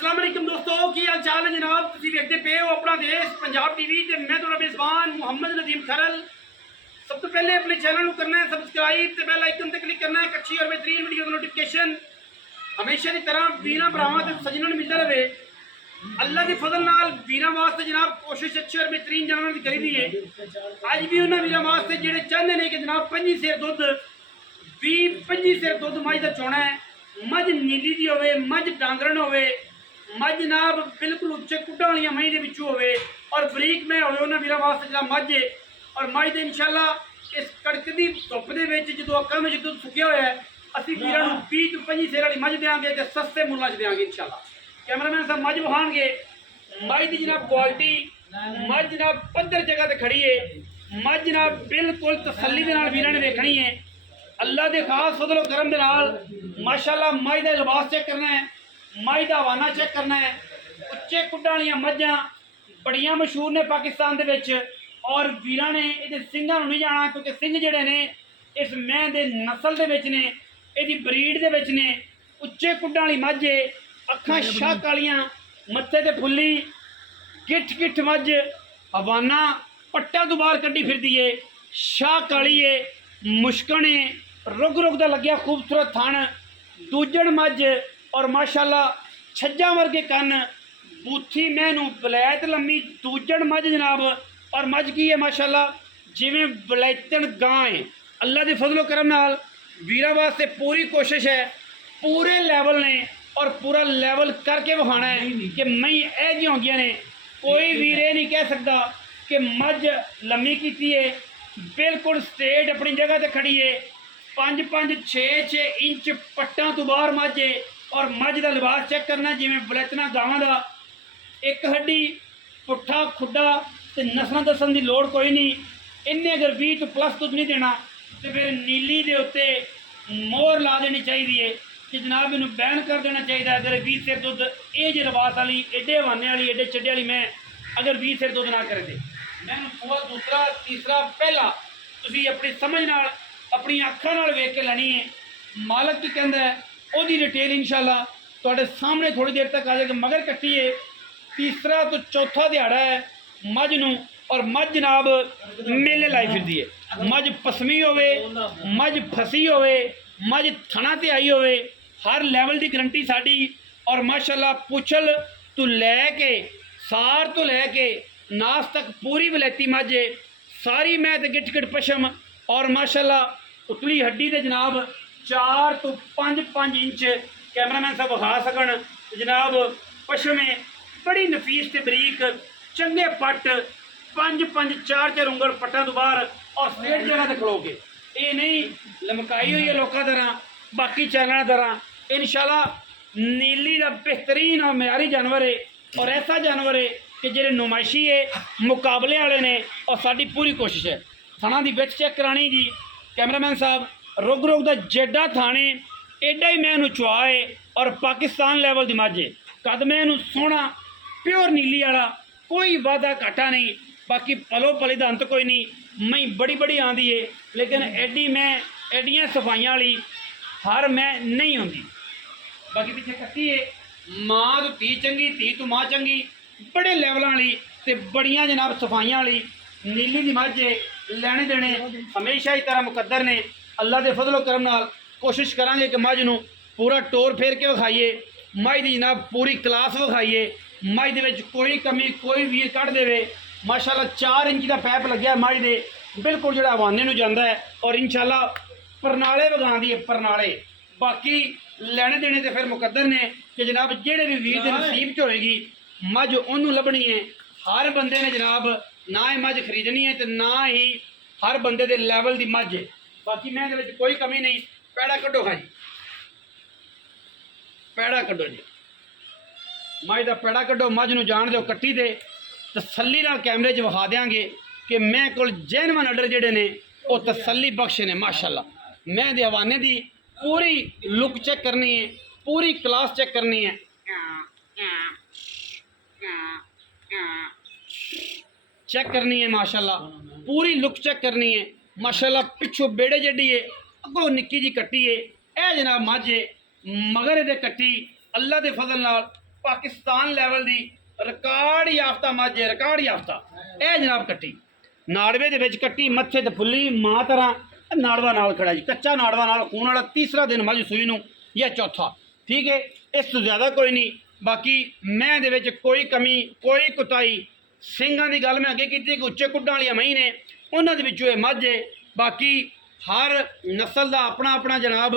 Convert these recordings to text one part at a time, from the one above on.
अस्सलाम वालेकुम दोस्तों की हाल चाल है जनाब। तुम देखते पे हो अपना देश पंजाब टीवी ते मैं तुहाडा मेज़बान मुहम्मद नदीम खरल। सब तो पहले अपने चैनल को करना है सबसक्राइब ते बेल आइकन ते क्लिक करना है। एक अच्छी और बेहतरीन वीडियो की नोटिफिकेशन हमेशा की तरह वीरां भरावां ते सज्जनां नूं मिलदा रहे। अल्लाह के फजल नाल वीरां वास्ते जनाब कोशिश अच्छी और बेहतरीन जानवर की करी दी है। अज भी उन्होंने वीरां वास्ते जिहड़े चाहते हैं कि जनाब 25 सेर दुध 25 सेर दुध मझ दा चोना है। मझ नीली दी होवे, मझ डांगरन होवे, मझ जनाब बिल्कुल उच्चे कुड्डां वालियां महीं दे विचों होवे और बरीक में होवे उन्हां वीरां वास्ते जिहड़ा मझ है। और मझ दे इंशाअल्लाह इस कड़कदी धुप्प दे विच जदों अक्कां विच दुध सुक्या होया है असीं वीरां नूं 20 तो 25 सेर वाली मझ देंगे ते सस्ते मुल्लां च देंगे इंशाअल्लाह। कैमरामैन साहब मझ विखाणगे। मझ दी जनाब क्वालिटी, मझ जनाब पद्धर जगह ते खड़ी है। मझ जनाब बिल्कुल तसल्ली दे नाल वीरां ने देखनी है। अल्लाह के खास फजलो करम दे नाल माशाअल्लाह मझ का लिबास चेक करना है, मझ का हवाना चेक करना है। उच्चे कुड्डां वालियां मझां बड़ियां मशहूर ने पाकिस्तान दे विच और वीरां ने इहदे सिंघां नूं नहीं जाना क्योंकि सिंघ जिहड़े ने इस मैं दे नस्ल दे विच ने, इहदी ब्रीड दे विच ने। उच्चे कुड्डां वाली मझ है, अखां शक वालियां, मत्थे ते फुल्ली, गिठ गिठ मझ, हवाना पट्टा तो बाहर कड्डी फिरदी है, शाह काली है, मुश्कन है, रुग रुग दा लग्या खूबसूरत थन, दूजण मझ और माशाअल्लाह छज्जा वर्गे कन, बूथी मैनू बलैत लम्मी दूजण मझ जनाब। और मझ की है माशाअल्लाह जिवें बलैतन गां है। अल्लाह के फजलो करम नाल वीरां वास्ते पूरी कोशिश है, पूरे लैवल ने और पूरा लैवल करके विखाना है कि मई ऐ जी होंदियां ने। कोई वीर ये नहीं कह सकता कि मझ लम्मी की है, बिल्कुल स्ट्रेट अपनी जगह ते खड़ी है। 5-5 6-6 इंच पट्टां तो बाहर मझ है और मझ का लिबास चेक करना जिवें बलैतना गावां दा। एक हड्डी पुट्ठा खुड्डा ते नस्लां दसन की लोड़ कोई नहीं। इन्हें अगर 20 तो प्लस दुध नहीं देना तो फिर नीली दे उत्ते मोहर ला देनी चाहिए है कि जनाब इनू बैन कर देना चाहिए। अगर 20 सेर दुध ये जे लिबास वाली एडे हवाने वाली एडे चड्डे वाली मैं अगर 20 सेर दुध ना करे मैं सूआ दूसरा तीसरा पहला तुसीं अपनी समझ नाल अपनी अखां नाल वेख के लैनी है। मालक की कहता है ओदी डिटेल इंशाअल्लाह तुहाडे सामने थोड़ी देर तक आ जाएगी। मगर कट्टी है तीसरा तो चौथा दिहाड़ा है मझ नूं और मझ जनाब मेले लाई फिरदी है। मझ पसमी होवे, मझ फसी होवे, मझ थणा ते आई होवे, हर लैवल की गारंटी साडी। और माशाअल्लाह पुछल तो लैके सार तो लैके नास तक पूरी वलैती मझ है। सारी मैं तो गिट गिट पशम और माशाअल्लाह उतली हड्डी दे जनाब 4 तो 5 इंच कैमरामैन साहब विखा सकन जनाब। पशम है बड़ी नफीस ते बरीक, चंगे पट 5-5 4-4 उंगल पट्टा तो बाहर और स्ट्रेट जगह ते खलो के। ये नहीं लमकाई हुई है लोगों तरह बाकी चैनल तरह। इंशाअल्लाह नीली का बेहतरीन और म्यारी जानवर है और ऐसा जानवर है कि जेरे नुमाइशी है मुकाबले वाले ने और साड़ी पूरी कोशिश है। थाना की बिच चेक करानी जी कैमरामैन साहब। रुग रुग का जेडा थाने एडा ही मैं चुआ है और पाकिस्तान लैवल की मझ है। कद मैं सोहना प्योर नीली वाला, कोई वादा घाटा नहीं। बाकी पलो पली का अंत कोई नहीं। मई बड़ी बड़ी आँदी है लेकिन एडी मैं एडियाँ सफाइयाँ वाली हर मैं नहीं आँदी। बाकी पिछे कट्टी है माँ तो धी चंगी, धी तो माँ चंगी, बड़े लैवलों वाली ते बड़ियां जनाब सफाइयां वाली नीली दी मझ है। लैने देने हमेशा ही तरह मुकद्दर ने। अल्लाह के फजलो करम नाल कोशिश करांगे कि मझ नूं पूरा टोर फेर के विखाइए। मझ दी जनाब पूरी क्लास विखाइए। मझ दे विच कोई कमी कोई वीर कढ़ देवे। माशाअल्लाह 4 इंच का पैप लग्या मझ दे बिल्कुल जिहड़ा हवाने नूं जांदा है और इंशाअल्लाह परनाले वगांदी है परनाले। बाकी लैने देने तो फिर मुकद्दर ने कि जनाब जेड़े भी वीर दे नसीब च होएगी मझ उन्होंने लभनी है। हर बंदे ने जनाब ना ही मझ खरीदनी है तो ना ही हर बंदे दे लैवल की मझ है। बाकी मैं दे कोई कमी नहीं। पैड़ा कड्डो खा जी, पैड़ा कड्डो जी, मझ का पैड़ा कड्डो। मझ नूं जान दो कट्टी दे तसल्ली नाल कैमरे च विखा देंगे कि मैं कोल जेनवन अडर जेडे ने वो तसल्ली बख्श ने। माशाअल्लाह मैं दे हवाने दी पूरी लुक चेक करनी है, पूरी क्लास चेक करनी है। चेक करनी है माशाअल्लाह, पूरी लुक चेक करनी है माशाअल्लाह। पिछों बेड़े जड्डी है, अगों निक्की जी कट्टी है। ए जनाब मझ है मगर ये कट्टी अल्लाह के फजल नाल ਪਾਕਿਸਤਾਨ ਲੈਵਲ ਦੀ ਰਿਕਾਰਡ ਯਾਫਤਾ ਮੱਝ ਹੈ, ਰਿਕਾਰਡ ਯਾਫਤਾ। ਇਹ ਜਨਾਬ ਕੱਟੀ ਨਾੜਵੇ ਦੇ ਵਿੱਚ ਕੱਟੀ, ਮੱਥੇ ਤੇ ਫੁੱਲੀ ਮਾਂ ਤਰ੍ਹਾਂ, ਨਾੜਵਾ ਨਾਲ ਖੜਾ ਜੀ, ਕੱਚਾ ਨਾੜਵਾ ਨਾਲ ਖੂਨ ਵਾਲਾ, ਤੀਸਰਾ ਦਿਨ ਮੱਝ ਸੂਈ ਨੂੰ ਜਾਂ ਚੌਥਾ, ਠੀਕ ਹੈ। ਇਸ ਤੋਂ ਜ਼ਿਆਦਾ ਕੋਈ ਨਹੀਂ। ਬਾਕੀ ਮੈਂ ਦੇ ਵਿੱਚ ਕੋਈ ਕਮੀ, ਕੋਈ ਕੁਤਾਈ। ਸਿੰਘਾਂ ਦੀ ਗੱਲ ਮੈਂ ਅੱਗੇ ਕੀਤੀ ਕਿ ਉੱਚੇ ਕੁੱਡਾਂ ਵਾਲੀਆਂ ਮਹੀਂ ਨੇ, ਉਹਨਾਂ ਦੇ ਵਿੱਚੋਂ ਇਹ ਮੱਝ ਹੈ। ਬਾਕੀ ਹਰ ਨਸਲ ਦਾ ਆਪਣਾ ਆਪਣਾ ਜਨਾਬ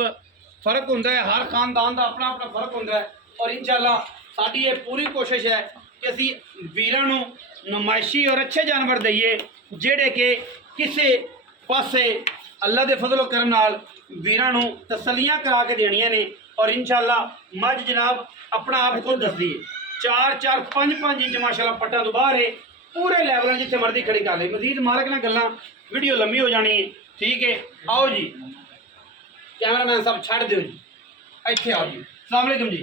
ਫਰਕ ਹੁੰਦਾ ਹੈ, ਹਰ ਖਾਨਦਾਨ ਦਾ ਆਪਣਾ ਆਪਣਾ ਫਰਕ ਹੁੰਦਾ ਹੈ। ਔਰ ਇੰਸ਼ਾਅੱਲਾ ਸਾਡੀ ਇਹ ਪੂਰੀ ਕੋਸ਼ਿਸ਼ ਹੈ ਕਿ ਅਸੀਂ ਵੀਰਾਂ ਨੂੰ ਨੁਮਾਇਸ਼ੀ ਔਰ ਅੱਛੇ ਜਾਨਵਰ ਦਈਏ, ਜਿਹੜੇ ਕਿ ਕਿਸੇ ਪਾਸੇ ਅੱਲਾ ਦੇ ਫਜ਼ਲ ਕਰਮ ਨਾਲ ਵੀਰਾਂ ਨੂੰ ਤਸੱਲੀਆਂ ਕਰਾ ਕੇ ਦੇਣੀਆਂ ਨੇ। ਔਰ ਇੰਸ਼ਾਅੱਲਾ ਮੱਝ ਜਨਾਬ ਆਪਣਾ ਆਪ ਖੁਦ ਦੱਸਦੀ ਹੈ, 4-4 5-5 ਇੰਚ ਮਾਸ਼ਾਅੱਲਾ ਪੱਟਾਂ ਤੋਂ ਬਾਹਰ ਹੈ, ਪੂਰੇ ਲੈਵਲਾਂ ਜਿੱਥੇ ਮਰਜ਼ੀ ਖੜੀ ਕਰ ਲਈ। ਮਜ਼ੀਦ ਮਾਲਕ ਨਾਲ ਗੱਲਾਂ, ਵੀਡੀਓ ਲੰਮੀ ਹੋ ਜਾਣੀ ਹੈ, ਠੀਕ ਹੈ। आओ जी कैमरामैन साहब छड़ दो जी, इतने आओ जी। अस्सलाम वालेकुम जी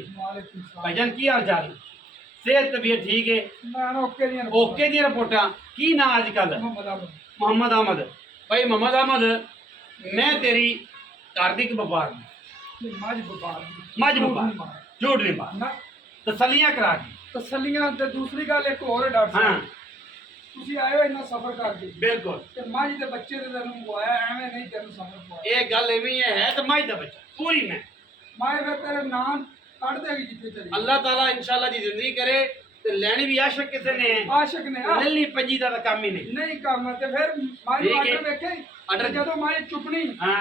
भाईजान, की हाल चाल? सेहत तबीयत ठीक है? ओके दी रिपोर्टा। की ना अजकल? मोहम्मद अहमद। भाई मोहम्मद अहमद, मैं तेरी घर दी व्यापार मझ व्यापार झूठ नहीं मार, तसलियां करा के। तसलियां ते दूसरी गल एक और है डॉक्टर हाँ साहब, ਤੁਸੀਂ ਆਏ ਹੋ ਇੰਨਾ ਸਫ਼ਰ ਕਰਕੇ, बिल्कुल ਤੇ ਮੱਝ ਦੇ ਬੱਚੇ ਦੇ ਤੈਨੂੰ ਪਵਾਇਆ, ਐਵੇਂ ਨਹੀਂ ਤੈਨੂੰ ਸਫ਼ਰ ਪਵਾਇਆ। ये गल इवें है तो मझ दा बच्चा पूरी मैं ਮੈਂ ਫਿਰ ਤੇਰੇ ਨਾਮ ਕੱਢ ਦੇਗੀ ਜਿੱਥੇ ਚਲੀ। अल्लाह ताला इंशाअल्लाह दी जिंदगी करे ते लैनी भी आशिक किसे ने है, ਆਸ਼ਿਕ ਨੇ ਆ लल्ली पंजी दा तां काम ही नहीं। ਨਹੀਂ ਕੰਮ ਤੇ ਫਿਰ ਮਾਈ ਠੀਕ ਹੈ। ਆਰਡਰ ਵੇਖੇ ਆਰਡਰ ਜਦੋਂ ਮਾਈ ਚੁੱਪਣੀ हाँ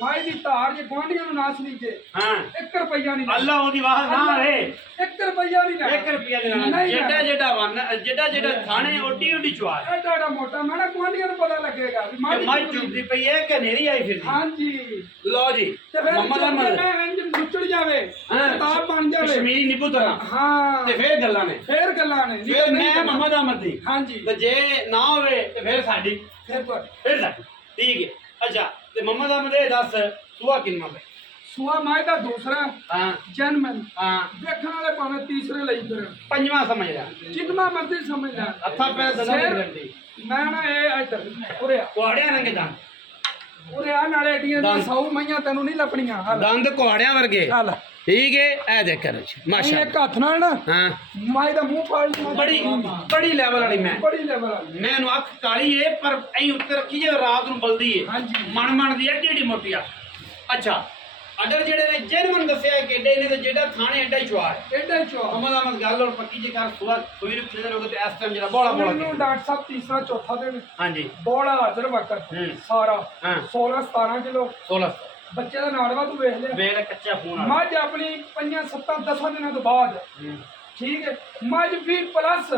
ਮਾਈ ਦੀ ਧਾਰ ਜੇ ਗੁਆਂਢੀਆਂ ਨੂੰ ਨਾਸ ਨਹੀਂ ਜੇ हाँ 1 ਰੁਪਈਆ ਨਹੀਂ अल्लाह ओदी वाह ना रे 1 ਰੁਪਈਆ ਨਹੀਂ ਲੈਣਾ। 1 रुपया देना नहीं जेडा लेना। जेडा वन जेडा जेडा थाने ओडी ओडी चुआ ਐਡਾ ਐਡਾ ਮੋਟਾ ਮੈਂ ਨਾ ਗੁਆਂਢੀਆਂ ਨੂੰ ਪਤਾ ਲੱਗੇਗਾ ਵੀ ਮਾਈ मझ चुपदी पई है कि नेरी आई फिर ਹਾਂਜੀ लो जी ਤੇ ਫਿਰ मोहम्मद अहमद ਇੰਜਨ ਗੁੱਚੜ ਜਾਵੇ, हाँ ਕਿਤਾਬ ਬਣ ਜਾਵੇ। कश्मीरी नींबू तरह ਹਾਂ ते फिर गल्लां ने ਫੇਰ ਗੱਲਾਂ ਨੇ ਨਹੀਂ फिर ਤਾਂ मैं नहीं ਗੱਲਾਂ। मोहम्मद अहमद दी ਹਾਂਜੀ ते जे ना होवे ते फिर साडी ਫਿਰ ਤੁਹਾਡੇ फिर साडी ठीक है। अच्छा ते मोहम्मद अहमद ए दस सुआ किन्ना पे? ਸੂਆ ਮਾਈ ਦਾ ਦੂਸਰਾ हाँ ਜਨਮ हाँ ਦੇਖਣ ਵਾਲੇ ਭਾਵੇਂ ਤੀਸਰੇ ਲਈ ਫਿਰਨ, पंजवा समझ रहा ਜਿੰਨਾ ਮਰਜ਼ੀ ਸਮਝ ਲੈ। हथा पैर दगा ਸਿਰ- नहीं करती ਮੈਂ ਨਾ ਇਹ ਇੱਧਰ ਉਰੇ ਆ ਕੁਹਾੜਿਆਂ ਰੰਗੇ ਦੰਦ, ਉਰੇ ਆ ਨਾਲੇ ਏਡੀਆਂ ਦੀਆਂ ਦੰਦ। 100 ਮਈਆਂ ਤੈਨੂੰ ਨਹੀਂ ਲੱਭਣੀਆਂ। ਹਲ ਦੰਦ ਕੁਹਾੜਿਆਂ ਵਰਗੇ, ਹਲ ਠੀਕ ਹੈ। ਇਹ ਦੇਖ ਕਰ ਮਾਸ਼ਾ ਇੱਕ ਹੱਥ ਨਾਲ ਨਾ ਹਾਂ ਮਾਈ ਦਾ ਮੂੰਹ ਫਾੜ ਲਈ। ਬੜੀ ਬੜੀ ਲੈਵਲ ਵਾਲੀ ਮੈਂ ਬੜੀ ਲੈਵਲ ਵਾਲੀ। ਮੈਂ ਇਹਨੂੰ ਅੱਖ ਕਾਲੀ ਏ ਪਰ ਐਂ ਉੱਤੇ ਰੱਖੀ ਜੇ ਰਾਤ ਨੂੰ ਬਲਦੀ ਏ, ਹਾਂਜੀ। ਮਣ ਦੀ ਐਡੀ ਐਡੀ ਮੋਟੀ ਆ। ਅੱਛਾ ਅਡਰ ਜਿਹੜੇ ਨੇ ਜਿਹਨ ਦੱਸਿਆ ਕਿ ਏਡੇ ਨੇ ਤੇ ਜਿਹੜਾ ਥਾਣੇ ਐਡਾ ਹੀ ਚੁਆ ਹੈ। ਏਡਾ ਚੋ ਮੁਹੰਮਦ ਅਹਿਮਦ ਗੱਲ ਔਰ ਪੱਕੀ ਜੇ ਕਰ ਸੁਆ ਕੋਈ ਨੂੰ ਖੇਡ ਲੋਗੇ ਤੇ ਇਸ ਟਾਈਮ ਜਿਹੜਾ ਬੋਲਾ ਮੈਨੂੰ ਬੋਲਾ ਡਾਕਟਰ ਸਾਹਿਬ ਤੀਸਰਾ ਚੌਥਾ ਦਿਨ ਹਾਂਜੀ ਬੋਲਾ ਹਾਜ਼ਰ ਵਕਤ ਹੂੰ। ਸਾਰਾ ਹਾਂ 16 17 ਕਿਲੋ 16 ਬੱਚੇ ਦਾ ਨਾੜਵਾ ਤੂੰ ਵੇਖ ਲਿਆ। ਵੇਲੇ ਕੱਚਾ ਫੋਨ ਆ। ਮੱਝ ਆਪਣੀ 5 7 10 ਦਿਨਾਂ ਤੋਂ ਬਾਅਦ, ਹੂੰ। ਠੀਕ ਹੈ, ਮੱਝ ਵੀ ਪਲੱਸ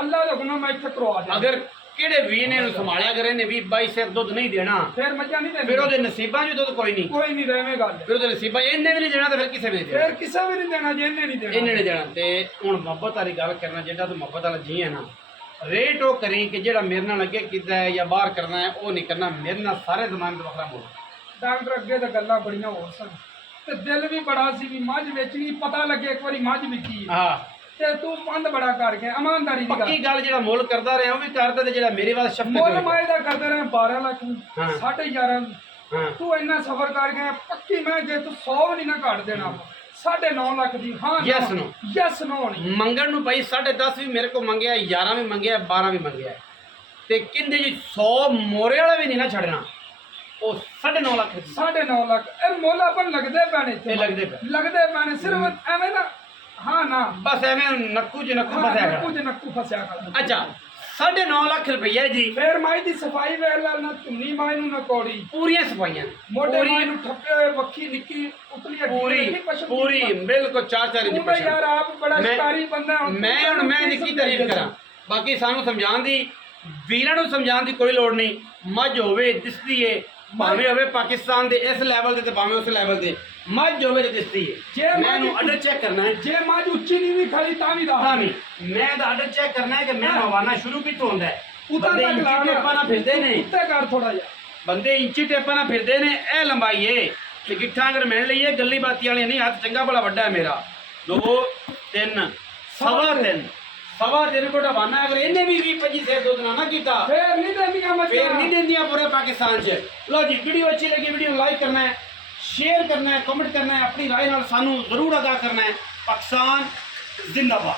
ਅੱਲਾ ਦਾ ਗੁਨਾਹ ਮੈਂ ਇੱਥੇ ਕਰਵਾ ਦਿਆਂ। ਅਗਰ ਕਿਹੜੇ ਵੀ ਨੇ ਨੂੰ ਸੰਭਾਲਿਆ ਕਰੇ ਨੇ 20 22 ਸਿਰ ਦੁੱਧ ਨਹੀਂ ਦੇਣਾ, ਫਿਰ ਮੱਝਾਂ ਨਹੀਂ ਫਿਰ ਦੇਣੀ, ਉਹਦੇ ਨਸੀਬਾਂ 'ਚ ਦੁੱਧ ਕੋਈ ਨਹੀਂ, ਕੋਈ ਨਹੀਂ ਰਹਿਵੇਂ ਗੱਲ। ਫਿਰ ਉਹਦੇ ਨਸੀਬਾਂ 'ਚ ਇਹਨੇ ਵੀ ਨਹੀਂ ਦੇਣਾ ਤੇ ਫਿਰ ਕਿਸੇ ਵੀ ਨਹੀਂ ਦੇਣਾ, ਫਿਰ ਕਿਸੇ ਵੀ ਨਹੀਂ ਦੇਣਾ ਜੇ ਇਹਨੇ ਨਹੀਂ ਦੇਣਾ। ਇਹਨੇ ਨਹੀਂ ਦੇਣਾ। ਤੇ ਹੁਣ ਮੁਹੱਬਤ ਵਾਲੀ ਗੱਲ ਕਰਨਾ, ਜਿਹੜਾ ਤੂੰ ਮੁਹੱਬਤ ਵਾਲਾ ਜੀ ਹੈ ਨਾ, ਰੇਟ ਉਹ ਕਰੀ ਕਿ ਜਿਹੜਾ ਮੇਰੇ ਨਾਲ ਅੱਗੇ ਕੀਤਾ ਹੈ ਜਾਂ ਬਾਹਰ ਕਰਨਾ ਹੈ ਉਹ ਨਹੀਂ ਕਰਨਾ। ਮੇਰੇ ਨਾਲ ਸਾਰੇ ਜ਼ਮਾਨੇ ਦਾ ਵੱਖਰਾ ਮੋੜ। ਡਾਕਟਰ ਅੱਗੇ ਤਾਂ ਗੱਲਾਂ ਬੜੀਆਂ ਹੋਰ ਸਨ ਤੇ ਦਿਲ ਵੀ ਬੜਾ ਸੀ ਵੀ ਮੱਝ ਵੇਚਣੀ, ਪਤਾ ਲੱਗੇ ਇੱਕ ਵਾਰੀ ਮੱਝ ਵਿਕੀ ਹੈ। ਹਾਂ ਤੇ ਤੂੰ ਪੰਦ ਬੜਾ ਕਰ ਗਿਆ, ਇਮਾਨਦਾਰੀ ਦੀ ਪੱਕੀ ਗੱਲ। ਗੱਲ, ਜਿਹੜਾ ਮੁੱਲ ਕਰਦਾ ਰਿਹਾ ਉਹ ਵੀ ਕਰਦਾ, ਤੇ ਜਿਹੜਾ ਮੇਰੇ ਵਾਸਤੇ ਸ਼ਫਕਤ ਮੁੱਲ ਹੋਵੇ। ਮਾਈ ਦਾ ਕਰਦੇ ਰਹੇ 12 ਲੱਖ ਨੂੰ, ਹਾਂ। 11.5 ਹਾਂ ਤੂੰ ਇੰਨਾ ਸਫਰ ਕਰ ਗਿਆ। ਪੱਕੀ ਮੈਂ ਜੇ ਤੂੰ 100 ਨਹੀਂ ਨਾ ਘੱਟ ਦੇਣਾ, 9.5 ਲੱਖ ਦੀ। ਹਾਂ Yes, no। ਯੈਸ ਨੋ ਨਹੀਂ। ਮੰਗਣ ਨੂੰ ਭਾਈ 10.5 ਵੀ ਮੇਰੇ ਕੋ ਮੰਗਿਆ, 11 ਵੀ ਮੰਗਿਆ, 12 ਵੀ ਮੰਗਿਆ, ਤੇ ਕਿੰਦੇ ਜੀ 100 ਮੋਰੇ ਵਾਲਾ ਵੀ ਨਹੀਂ ਨਾ ਛੱਡਣਾ। ਉਹ 9.5 ਲੱਖ ਦੀ 9.5 ਲੱਖ ਇਹ ਮੁੱਲ ਆਪਾਂ ਨੂੰ ਲੱਗਦੇ ਪੈਣੇ ਇੱਥੇ। ਇਹ ਲੱਗਦੇ ਪਏ। ਲੱਗਦੇ ਪੈਣੇ ਸਿਰਫ ਐਵੇਂ ਨਾ। ਹਾਂ ਨਾ ਬਸ ਐਵੇਂ ਨੱਕੂ ਚ ਨੱਕੂ ਫਸਿਆ ਕਰ। ਕੁਝ ਨੱਕੂ ਫਸਿਆ ਕਰ। ਅੱਛਾ 9.5 ਲੱਖ ਰੁਪਈਆ ਜੀ, ਫੇਰ ਮਾਈ ਦੀ ਸਫਾਈ ਵੇਖ ਲੈ, ਨਾ ਧੁੰਨੀ ਮਾਈ ਨੂੰ ਨਾ ਕੌੜੀ, ਪੂਰੀਆਂ ਸਫਾਈਆਂ ਮੋਢੇ ਮਾਈ ਨੂੰ ਠੱਪੇ ਹੋਏ, ਵੱਖੀ ਨਿੱਕੀ ਉਤਲੀ ਹੱਡੀ ਪੂਰੀ ਨਹੀਂ, ਪਸ਼ਮ ਦੀ ਪੂਰੀ ਪਸ਼ਮ। ਬਿਲਕੁਲ 4-4 ਇੰਚ ਤੂੰ ਤਾਂ ਯਾਰ ਪਛਾਣ। ਆਪ ਬੜਾ ਮੈਂ- ਸ਼ਿਕਾਰੀ ਬੰਦਾ ਹੁਣ ਤੂੰ ਮੈਂ ਸਾਨੂੰ ਇਹਦੀ ਕੀ ਤਾਰੀਫ ਸਮਝਾਏਗਾ? ਕਰਾਂ। ਬਾਕੀ ਸਾਨੂੰ ਸਮਝਾਉਣ ਦੀ, ਵੀਰਾਂ ਨੂੰ ਸਮਝਾਉਣ ਦੀ ਕੋਈ ਲੋੜ ਨਹੀਂ। ਮੱਝ ਹੋਵੇ ਦਿਸਦੀ ਏ, ਭਾਵੇਂ ਹੋਵੇ ਪਾਕਿਸਤਾਨ ਦੇ ਇਸ ਲੈਵਲ ਤੇ, ਤੇ ਭਾਵੇਂ ਉਸ ਲੈਵਲ ਤੇ, ਮੱਝ ਹੋਵੇ ਤੇ ਦਿਸਦੀ ਜੇ ਏ। ਮੱਝ- ਮੈਂ ਇਹਨੂੰ ਆਰਡਰ ਚੈੱਕ ਕਰਨਾ ਹੈ, ਜੇ ਮੱਝ ਉੱਚੀ ਨਹੀਂ ਵੀ ਖੜੀ ਤਾਂ ਵੀ ਦੱਸ। ਹਾਂ ਨਹੀਂ ਮੈਂ ਦਾ ਆਰਡਰ ਚੈੱਕ ਕਰਨਾ ਹੈ ਕਿ ਮੈਂ ਹਵਾਨਾ ਸ਼ੁਰੂ ਕਿੱਥੋਂ ਹੁੰਦਾ ਹੈ। ਉਤਾਂ ਬੰਦੇ ਤੱਕ ਇੰਚੀ ਲਾ ਟੇਪਾਂ ਨਾਲ ਫਿਰਦੇ ਨੇ, ਉੱਤੇ ਕਰ ਥੋੜਾ ਜਿਹਾ। ਬੰਦੇ ਇੰਚੀ ਟੇਪਾਂ ਨਾਲ ਫਿਰਦੇ ਨੇ। ਇਹ ਲੰਬਾਈ ਏ ਤੇ ਗਿੱਠਾਂ ਅਗਰ ਮਿਲ ਲਈਏ, ਗੱਲੀ ਬਾਤੀ ਵਾਲੀਆਂ ਨਹੀਂ। ਹੱਥ ਚੰਗਾ ਬੜਾ ਵੱਡਾ ਹੈ ਮੇਰਾ, 2 3 ਸਵਾ 3 ਕੋਟਾ ਬਾਨਾ। ਅਗਰ ਇਹਨੇ ਵੀ 20-25 ਸੇਰ ਦੁੱਧ ਨਾ ਕੀਤਾ ਫੇਰ ਨਹੀਂ ਦੇਣੀਆਂ ਮੱਝਾਂ। ਫੇਰ ਨਹੀਂ ਦਿੰਦੀਆਂ ਪੂਰੇ ਪਾਕਿਸਤਾਨ 'ਚ। ਲਓ ਜੀ, ਵੀਡੀਓ ਅੱਛੀ ਲੱਗੀ, ਵੀਡੀਓ ਲਾਈਕ ਕਰਨਾ ਹੈ, शेयर करना है, कमेंट करना है, अपनी राय नाल सानू जरूर अदा करना है। पाकिस्तान ਜ਼ਿੰਦਾਬਾਦ।